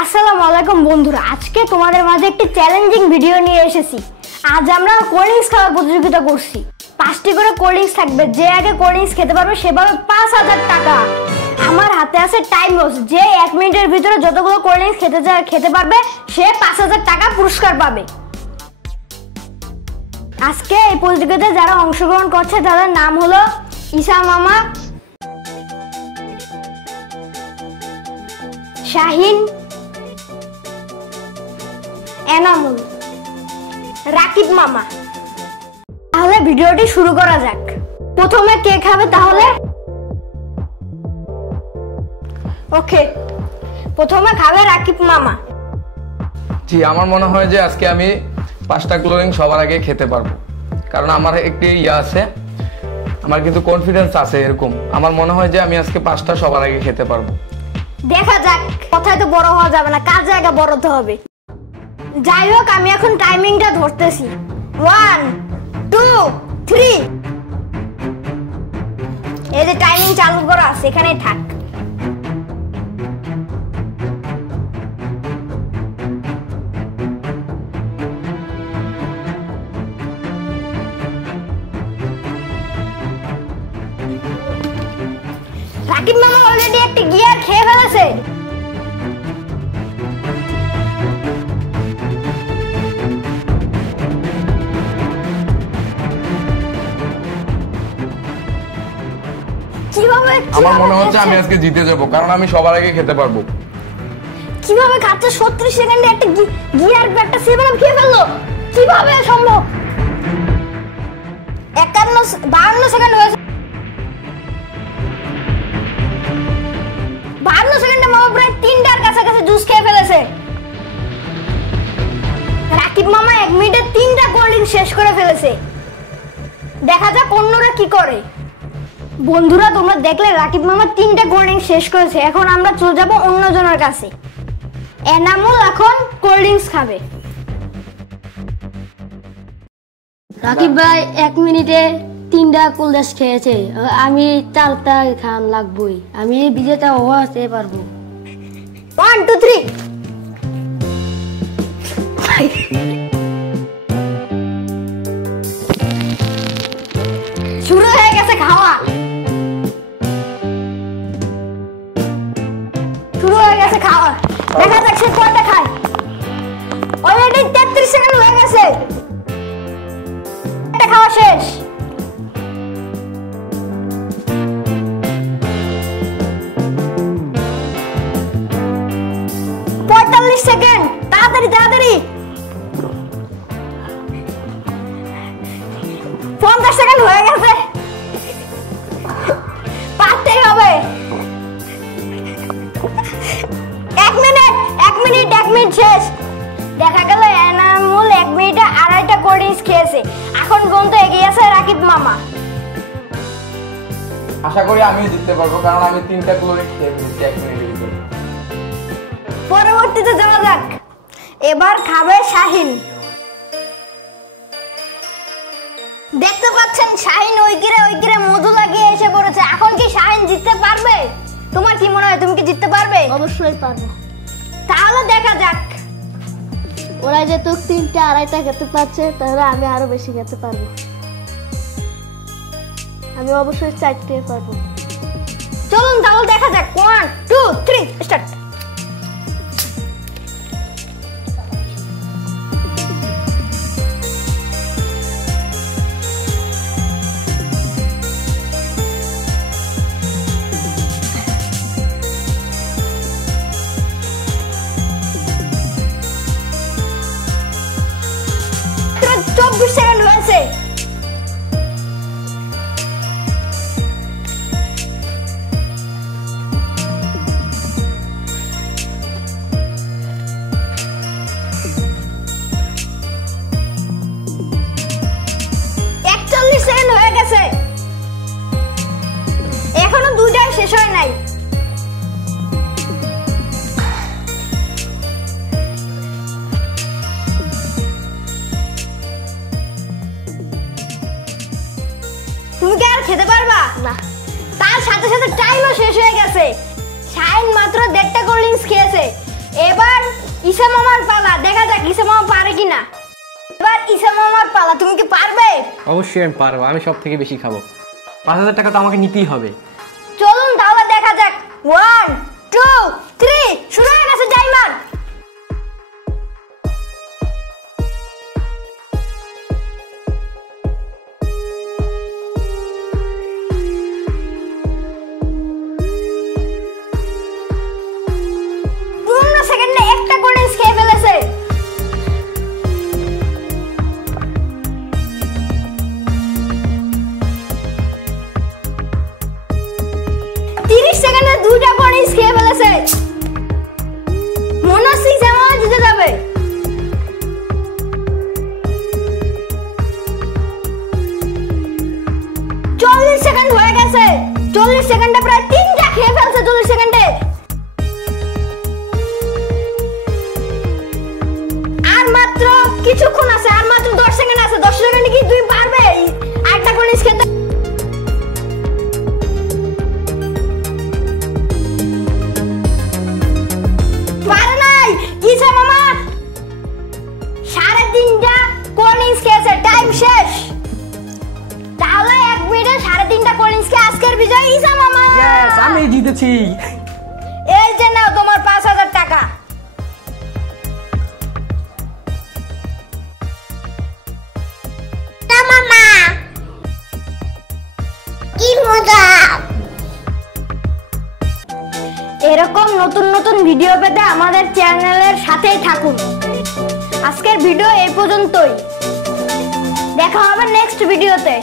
আসসালামু আলাইকুম বন্ধুরা, আজকে তোমাদের মাঝে একটি চ্যালেঞ্জিং ভিডিও নিয়ে এসেছি। আজ আমরা কোল্ড ড্রিঙ্কস খাওয়ার প্রতিযোগিতা করছি। 5টি করে কোল্ড ড্রিঙ্কস থাকবে, যে আগে কোল্ড ড্রিঙ্কস খেতে পারবে সে পাবে 5000 টাকা। আমার হাতে আছে টাইম বক্স, যে 1 মিনিটের ভিতরে যতগুলো কোল্ড ড্রিঙ্কস খেতে পারবে সে 5000 টাকা পুরস্কার পাবে। আজকে এই প্রতিযোগিতায় যারা অংশগ্রহণ করছে তাদের নাম হলো ঈসা মামা, শাহিন, এনামুল, রাকিব মামা। তাহলে ভিডিওটি শুরু করা যাক। প্রথমে কে খাবে তাহলে? ওকে, প্রথমে খাবে রাকিব মামা। জি, আমার মনে হয় যে আজকে আমি 5টা কোল্ড ড্রিঙ্কস সবার আগে খেতে পারবো, কারণ আমার একটি আছে, আমার কিন্তু কনফিডেন্স আছে। এরকম আমার মনে হয় যে আমি আজকে 5টা সবার আগে খেতে পারবো। দেখা যাক, কথায় তো বড় হওয়া যাবে না, কাজে আগে বড় হতে হবে। যাই হোক, আমি এখন টাইমিংটা ধরতেছি। 1 2 3। এই যে টাইমিং চালু করা আছে, এখানেই থাক। রাকিব মামা অলরেডি একটা গিয়ার খেয়ে ফেলেছে। আমার মনে হচ্ছে আমি আজকে জিতে যাব, কারণ আমি সবার আগে খেতে পারবো। কিভাবে খাচ্ছে? 36 সেকেন্ডে একটা গিয়ার একটা 7 খেয়ে ফেললো, কিভাবে সম্ভব? 52 সেকেন্ড হয়েছে। 52 সেকেন্ডে মামা প্রায় 3টার কাছাকাছি জুস খেয়ে ফেলেছে। রাকিব মামা 1 মিনিটে 3টা কোল্ড ড্রিঙ্কস শেষ করে ফেলেছে। দেখা যাক অন্যরা কি করে। বন্ধুরা, তোমরা দেখলে রাকিব মামা 3টা কোল্ড ড্রিঙ্কস শেষ করেছে। এখন আমরা চলে যাব অন্যজনের কাছে। এনামুল এখন কোল্ড ড্রিঙ্কস খাবে। রাকিব ভাই 1 মিনিটে 3টা কোল্ড ড্রিঙ্কস খেয়েছে, আমি 4টা খান লাগবই। আমি বিজেতা হতে পারবো। 1 2 3। শুরু হয়ে গেছে খাওয়া, শুরু হয়ে গেছে খাওয়া। দেখা যাক সে কয়টা খায়। অলরেডি 33 সেকেন্ড হয়ে গেছে, এটা খাওয়া শেষ। সেকেন্ড, তাড়াতাড়ি তাড়াতাড়ি। 50 সেকেন্ড হয়ে গেছে, পারতেই হবে। 1 মিনিট শেষ। দেখা গেল এনামুল 1 মিনিটে 2.5টা কোল্ড ড্রিঙ্কস খেয়েছে। এখন পর্যন্ত এগিয়ে আছে রাকিব মামা। আশা করি আমি জিততে পারবো, কারণ আমি 3টা কোল্ড ড্রিঙ্কস খেয়ে ফেলেছি 1 মিনিটের ভিতরে। পরবর্তীতে যাওয়া যাক। এবার খাবে শাহিন। দেখতে পাচ্ছেন শাহিন ওইকিরে মধু লাগিয়ে এসে পড়েছে। এখন কি শাহিন জিততে পারবে? তোমার কি মনে হয়, তুমি কি জিততে পারবে? অবশ্যই পারবো। তাহলে দেখা যাক। ওরা যে তো 3টা 2.5টা খেতে পারছে, তাহলে আমি আরো বেশি খেতে পারবো। আমি অবশ্যই 4টে পারবো। চলুন তাহলে দেখা যাক। 1 2 3 স্টার্ট। সেকেন্ড হয়েছে। সেকেন্ড হয়ে গেছে, এখনো 2টা শেষ হয় নাই। তুমি কি আর খেতে পারবা না? তার সাথে সাথে টাইমও শেষ হয়ে গেছে। শাহিন মাত্র 1.5টা কোল্ড ড্রিঙ্কস খেয়েছে। এবার ঈশা মামার পালা, দেখা যাক ঈশা মামা পারে কিনা। এবার ঈশা মামার পালা, তুমি কি পারবে? অবশ্যই আমি পারবো, আমি সব থেকে বেশি খাবো। 5,000 টাকা তো আমাকে নিতেই হবে। চলুন তাহলে দেখা যাক। 1 2 3 শুরু হয়ে গেছে টাইমার। সেকেন্ডে একটা কোল্ড ড্রিঙ্কস খেয়ে ফেলেছে। 30 সেকেন্ডে দুইটা কোল্ড ড্রিঙ্কস খেয়ে ফেলেছে। মনে হচ্ছে ঈশা মামা জিতে যাবে। 40 সেকেন্ড হয়ে গেছে। 40 সেকেন্ডে প্রায় 3টা খেয়ে ফেলছে। 40 সেকেন্ডে আর মাত্র কিছুক্ষণ আছে, আর মাত্র 10 সেকেন্ড আছে। 10 সেকেন্ডে কি তুই পারবে আরেকটা কোল্ড ড্রিঙ্কস খেতে? পারে নাই ঈশা মামা। 3.5টা কোল্ড ড্রিঙ্কস খেয়েছে। টাইম শেষ। তাহলে 1 মিনিটে 3.5টা কোল্ড ড্রিঙ্কস খেয়ে আজকের বিজয়ী ঈশা মামা। ইয়েস, আমি জিতেছি। এই যে নাও তোমার 5,000 টাকা। মামা কি মজা! এরকম নতুন নতুন ভিডিও পেতে আমাদের চ্যানেলের সাথেই থাকুন। আজকের ভিডিও এই পর্যন্তই, দেখা হবে নেক্সট ভিডিওতে।